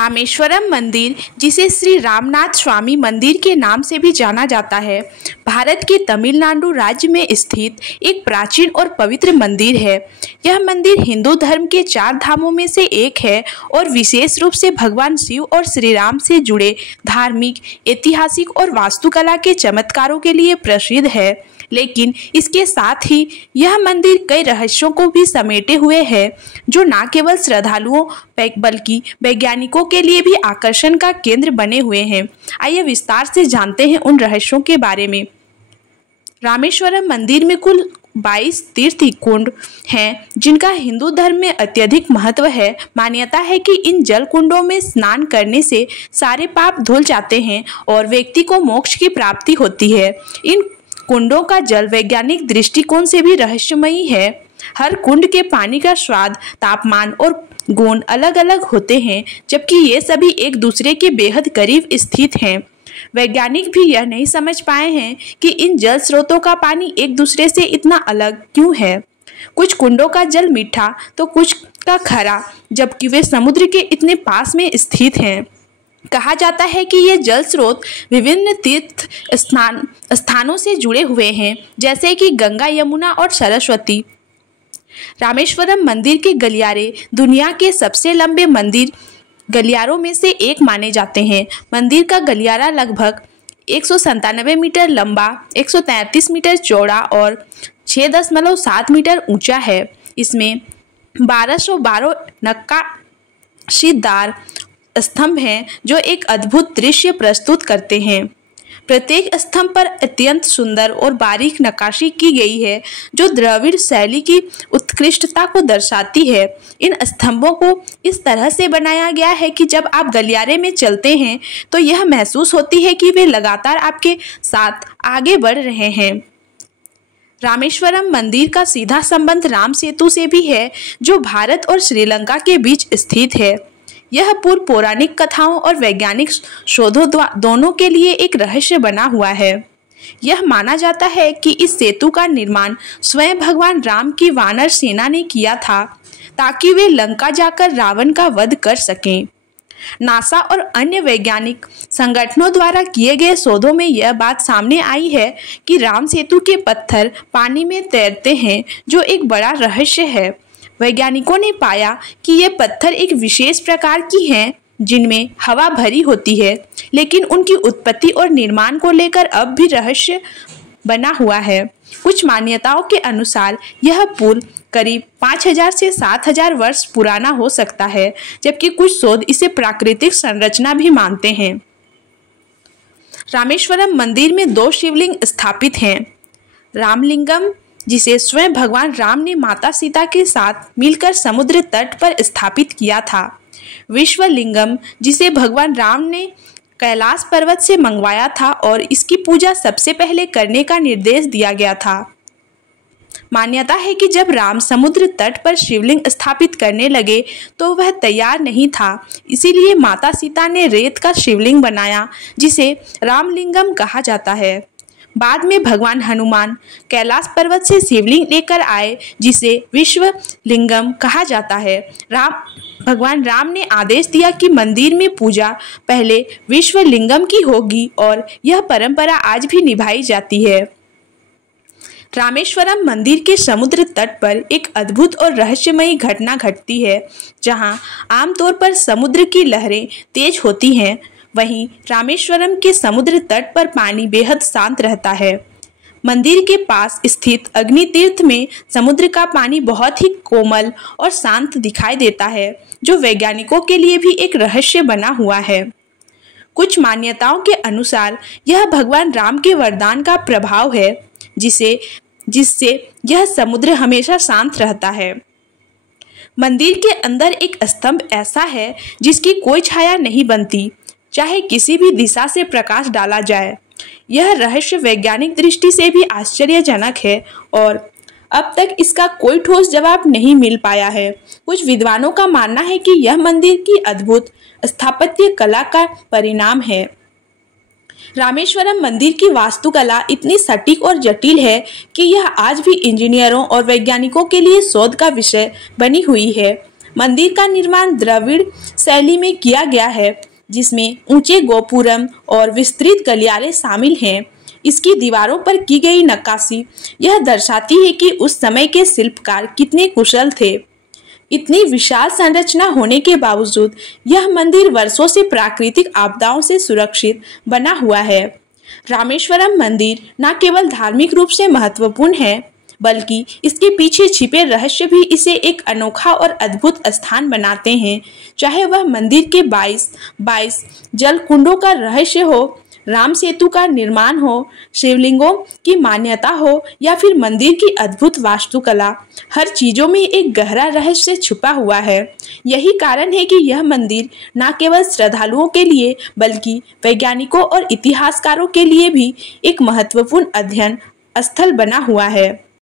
रामेश्वरम मंदिर, जिसे श्री रामनाथ स्वामी मंदिर के नाम से भी जाना जाता है, भारत के तमिलनाडु राज्य में स्थित एक प्राचीन और पवित्र मंदिर है। यह मंदिर हिंदू धर्म के 4 धामों में से एक है और विशेष रूप से भगवान शिव और श्री राम से जुड़े धार्मिक, ऐतिहासिक और वास्तुकला के चमत्कारों के लिए प्रसिद्ध है। लेकिन इसके साथ ही यह मंदिर कई रहस्यों को भी समेटे हुए है, जो न केवल श्रद्धालुओं बल्कि वैज्ञानिकों के लिए भी आकर्षण का केंद्र बने हुए हैं। आइए विस्तार से जानते हैं उन रहस्यों के बारे में। रामेश्वरम मंदिर में कुल 22 तीर्थ कुंड हैं, जिनका हिंदू धर्म में अत्यधिक महत्व है। मान्यता है कि इन जल कुंडों में स्नान करने से सारे पाप धुल जाते हैं और व्यक्ति को मोक्ष की प्राप्ति होती है। इन कुंडों का जल वैज्ञानिक दृष्टिकोण से भी रहस्यमयी है। हर कुंड के पानी का स्वाद, तापमान और गुण अलग अलग होते हैं, जबकि ये सभी एक दूसरे के बेहद करीब स्थित हैं। वैज्ञानिक भी यह नहीं समझ पाए हैं कि इन जल स्रोतों का पानी एक दूसरे से इतना अलग क्यों है। कुछ कुंडों का जल मीठा तो कुछ का खरा, जबकि वे समुद्र के इतने पास में स्थित हैं। कहा जाता है कि ये जल स्रोत विभिन्न तीर्थ स्थानों से जुड़े हुए हैं, जैसे कि गंगा, यमुना और सरस्वती। रामेश्वरम मंदिर के गलियारे दुनिया के सबसे लंबे मंदिर गलियारों में से एक माने जाते हैं। मंदिर का गलियारा लगभग 197 मीटर लंबा, 133 मीटर चौड़ा और 6.7 मीटर ऊंचा है। इसमें 1212 नक्काशीदार स्तंभ हैं, जो एक अद्भुत दृश्य प्रस्तुत करते हैं। प्रत्येक स्तंभ पर अत्यंत सुंदर और बारीक नक्काशी की गई है, जो द्रविड़ शैली की उत्कृष्टता को दर्शाती है। इन स्तंभों को इस तरह से बनाया गया है कि जब आप गलियारे में चलते हैं तो यह महसूस होती है कि वे लगातार आपके साथ आगे बढ़ रहे हैं। रामेश्वरम मंदिर का सीधा संबंध राम सेतु से भी है, जो भारत और श्रीलंका के बीच स्थित है। यह पूर्व पौराणिक कथाओं और वैज्ञानिक शोधों दोनों के लिए एक रहस्य बना हुआ है। यह माना जाता है कि इस सेतु का निर्माण स्वयं भगवान राम की वानर सेना ने किया था, ताकि वे लंका जाकर रावण का वध कर सकें। नासा और अन्य वैज्ञानिक संगठनों द्वारा किए गए शोधों में यह बात सामने आई है कि राम सेतु के पत्थर पानी में तैरते हैं, जो एक बड़ा रहस्य है। वैज्ञानिकों ने पाया कि ये पत्थर एक विशेष प्रकार की हैं, जिनमें हवा भरी होती है, लेकिन उनकी उत्पत्ति और निर्माण को लेकर अब भी रहस्य बना हुआ है। कुछ मान्यताओं के अनुसार यह पुल करीब 5000 से 7000 वर्ष पुराना हो सकता है, जबकि कुछ शोध इसे प्राकृतिक संरचना भी मानते हैं। रामेश्वरम मंदिर में 2 शिवलिंग स्थापित हैं। रामलिंगम, जिसे स्वयं भगवान राम ने माता सीता के साथ मिलकर समुद्र तट पर स्थापित किया था। विश्वलिंगम, जिसे भगवान राम ने कैलाश पर्वत से मंगवाया था और इसकी पूजा सबसे पहले करने का निर्देश दिया गया था। मान्यता है कि जब राम समुद्र तट पर शिवलिंग स्थापित करने लगे तो वह तैयार नहीं था, इसीलिए माता सीता ने रेत का शिवलिंग बनाया, जिसे रामलिंगम कहा जाता है। बाद में भगवान हनुमान कैलाश पर्वत से शिवलिंग लेकर आए, जिसे विश्वलिंगम कहा जाता है। भगवान राम ने आदेश दिया कि मंदिर में पूजा पहले विश्वलिंगम की होगी और यह परंपरा आज भी निभाई जाती है। रामेश्वरम मंदिर के समुद्र तट पर एक अद्भुत और रहस्यमयी घटना घटती है। जहां आमतौर पर समुद्र की लहरें तेज होती हैं, वहीं रामेश्वरम के समुद्र तट पर पानी बेहद शांत रहता है। मंदिर के पास स्थित अग्नि तीर्थ में समुद्र का पानी बहुत ही कोमल और शांत दिखाई देता है, जो वैज्ञानिकों के लिए भी एक रहस्य बना हुआ है। कुछ मान्यताओं के अनुसार यह भगवान राम के वरदान का प्रभाव है, जिससे यह समुद्र हमेशा शांत रहता है। मंदिर के अंदर एक स्तंभ ऐसा है जिसकी कोई छाया नहीं बनती, चाहे किसी भी दिशा से प्रकाश डाला जाए। यह रहस्य वैज्ञानिक दृष्टि से भी आश्चर्यजनक है और अब तक इसका कोई ठोस जवाब नहीं मिल पाया है। कुछ विद्वानों का मानना है कि यह मंदिर की अद्भुत स्थापत्य कला का परिणाम है। रामेश्वरम मंदिर की वास्तुकला इतनी सटीक और जटिल है कि यह आज भी इंजीनियरों और वैज्ञानिकों के लिए शोध का विषय बनी हुई है। मंदिर का निर्माण द्रविड़ शैली में किया गया है, जिसमें ऊंचे गोपुरम और विस्तृत गलियारे शामिल हैं। इसकी दीवारों पर की गई नक्काशी यह दर्शाती है कि उस समय के शिल्पकार कितने कुशल थे। इतनी विशाल संरचना होने के बावजूद यह मंदिर वर्षों से प्राकृतिक आपदाओं से सुरक्षित बना हुआ है। रामेश्वरम मंदिर न केवल धार्मिक रूप से महत्वपूर्ण है, बल्कि इसके पीछे छिपे रहस्य भी इसे एक अनोखा और अद्भुत स्थान बनाते हैं। चाहे वह मंदिर के 22 जल कुंडों का रहस्य हो, राम सेतु का निर्माण हो, शिवलिंगों की मान्यता हो या फिर मंदिर की अद्भुत वास्तुकला, हर चीजों में एक गहरा रहस्य छुपा हुआ है। यही कारण है कि यह मंदिर न केवल श्रद्धालुओं के लिए बल्कि वैज्ञानिकों और इतिहासकारों के लिए भी एक महत्वपूर्ण अध्ययन स्थल बना हुआ है।